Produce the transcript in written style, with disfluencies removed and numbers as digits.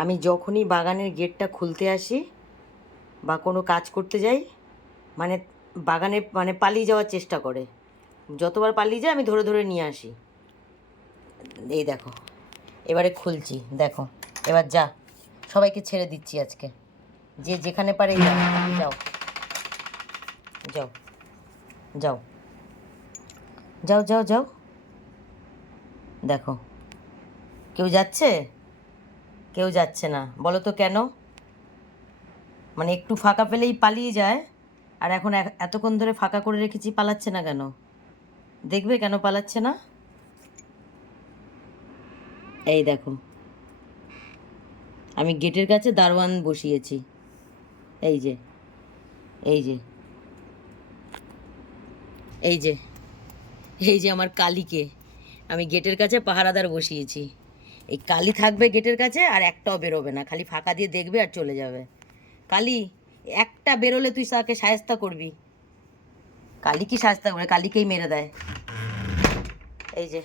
আমি যখনই বাগানের গেটটা খুলতে আসি বা কোনো কাজ করতে যাই, মানে বাগানে মানে পালিয়ে যাওয়ার চেষ্টা করে। যতবার পালিয়ে যায় আমি ধরে ধরে নিয়ে আসি। এই দেখো, এবারে খুলছি, দেখো। এবার যা, সবাইকে ছেড়ে দিচ্ছি আজকে, যে যেখানে পারে যাও যাও যাও যাও যাও যাও যাও। দেখো, কেউ যাচ্ছে? কেউ যাচ্ছে না। বলো তো কেন? মানে একটু ফাঁকা পেলেই পালিয়ে যায়। আর এখন এতক্ষণ ধরে ফাঁকা করে রেখেছি, পালাচ্ছে না কেন? দেখবে কেন পালাচ্ছে না? এই দেখো, আমি গেটের কাছে দারোয়ান বসিয়েছি। এই যে, এই যে, এই যে, এই যে আমার কালীকে আমি গেটের কাছে পাহারাদার বসিয়েছি। এই কালী থাকবে গেটের কাছে, আর একটাও বেরোবে না, খালি ফাঁকা দিয়ে দেখবে আর চলে যাবে। কালী, একটা বেরোলে তুই তাকে সায়স্তা করবি। কালী কি সায়স্তা করে? কালীকেই মেরে দেয়। এই যে